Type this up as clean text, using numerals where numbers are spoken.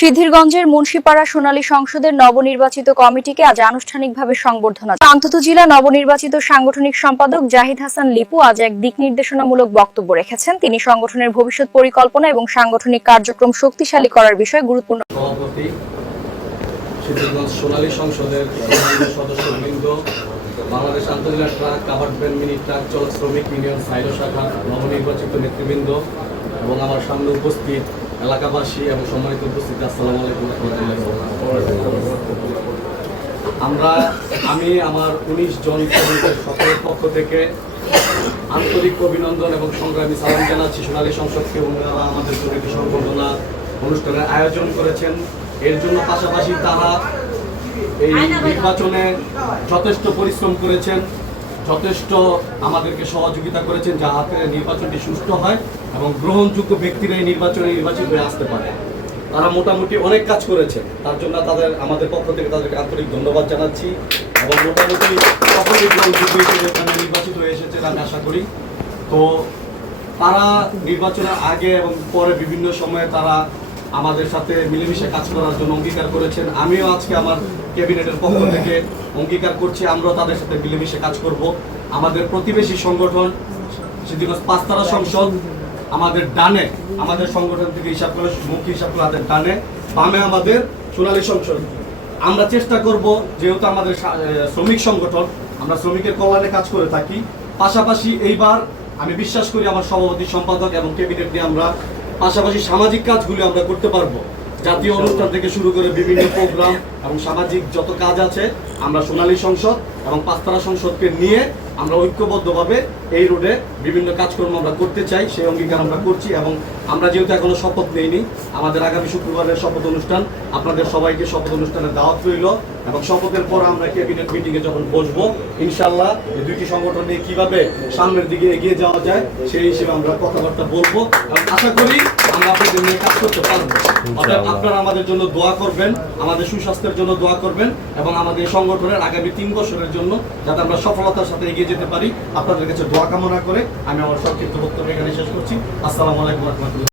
সিদ্ধিরগঞ্জের মুন্সিপাড়া সোনালী সংসদের নবনির্বাচিত কমিটিকে আজ আনুষ্ঠানিকভাবে সংবর্ধনা আন্তত জেলা নবনির্বাচিত সাংগঠনিক সম্পাদক জাহিদ হাসান লিপু আজ এক দিক নির্দেশনামূলক বক্তব্য রেখেছেন। তিনি সংগঠনের ভবিষ্যৎ পরিকল্পনা এবং সাংগঠনিক কার্যক্রম শক্তিশালী করার বিষয়ে গুরুত্বপূর্ণ সিদ্ধিরগঞ্জ সোনালী সংসদের সদস্যবৃন্দ, বাংলাদেশ আন্তজেলা truck covered van mini truck চালক শ্রমিক ইউনিয়ন সাইলো শাখার নবনির্বাচিত নেতৃবৃন্দ এবং আমার সামনে উপস্থিত এলাকাবাসী এবং সম্মানিত উপস্থিত, আসসালামু আলাইকুম। আমি আমার 19 জন শ্রমিকের সকলের পক্ষ থেকে আন্তরিক অভিনন্দন এবং সংগ্রামী সালাম জানাচ্ছি সোনালী সংসদকে। ওনারা আমাদের জন্য একটি সংবর্ধনা অনুষ্ঠানের আয়োজন করেছেন। এর জন্য পাশাপাশি তারা এই নির্বাচনে যথেষ্ট পরিশ্রম করেছেন, যথেষ্ট আমাদেরকে সহযোগিতা করেছেন যাতে নির্বাচনটি সুষ্ঠু হয় এবং গ্রহণযোগ্য ব্যক্তিরা এই নির্বাচনে নির্বাচিত হয়ে আসতে পারে। তারা মোটামুটি অনেক কাজ করেছেন, তার জন্য আমাদের পক্ষ থেকে তাদেরকে আন্তরিক ধন্যবাদ জানাচ্ছি এবং মোটামুটি সকলেই গ্রহণযোগ্য হিসেবে এখানে নির্বাচিত হয়ে এসেছেন আমি আশা করি। তো তারা নির্বাচনের আগে এবং পরে বিভিন্ন সময়ে তারা আমাদের সাথে মিলেমিশে কাজ করার জন্য অঙ্গীকার করেছেন। আমিও আজকে আমার ক্যাবিনেটের পক্ষ থেকে অঙ্গীকার করছি আমরাও তাদের সাথে মিলেমিশে কাজ করব। আমাদের প্রতিবেশী সংগঠন সিদ্ধিরগঞ্জ পাঁচতারা সংসদ আমাদের ডানে, আমাদের সংগঠন থেকে হিসাব করে মুখ্য হিসাব করে হাতের ডানে, বামে আমাদের সোনালী সংসদ। আমরা চেষ্টা করব, যেহেতু আমাদের শ্রমিক সংগঠন, আমরা শ্রমিকের কল্যাণে কাজ করে থাকি। পাশাপাশি এইবার আমি বিশ্বাস করি আমার সভাপতি সম্পাদক এবং ক্যাবিনেট নিয়ে আমরা পাশাপাশি সামাজিক কাজগুলি আমরা করতে পারবো। জাতীয় অনুষ্ঠান থেকে শুরু করে বিভিন্ন প্রোগ্রাম এবং সামাজিক যত কাজ আছে আমরা সোনালী সংসদ এবং পাঁচতারা সংসদকে নিয়ে আমরা ঐক্যবদ্ধভাবে এই রোডে বিভিন্ন কাজকর্ম আমরা করতে চাই, সেই অঙ্গীকার আমরা করছি। এবং আমরা যেহেতু এখনো শপথ নেইনি, আমাদের আগামী শুক্রবারের শপথ অনুষ্ঠান, আপনাদের সবাইকে শপথ অনুষ্ঠানে দাওয়াত রইল এবং শপথের পর আমরা ক্যাবিনেট মিটিংয়ে যখন বসবো ইনশাল্লাহ এই দুইটি সংগঠন নিয়ে কীভাবে সামনের দিকে এগিয়ে যাওয়া যায় সেই হিসেবে আমরা কথাবার্তা বলবো এবং আশা করি আমরা আপনাদের নিয়ে কাজ করতে পারবো। আপনারা আমাদের জন্য দোয়া করবেন, আমাদের সুস্বাস্থ্যের জন্য দোয়া করবেন এবং আমাদের সংগঠনের আগামী 3 বছরের জন্য যাতে আমরা সফলতার সাথে এগিয়ে যেতে পারি আপনাদের কাছে দোয়া কামনা করে আমি আমার সংক্ষিপ্ত বক্তব্য এখানে শেষ করছি। আসসালামু আলাইকুম ওয়া রাহমাতুল্লাহ।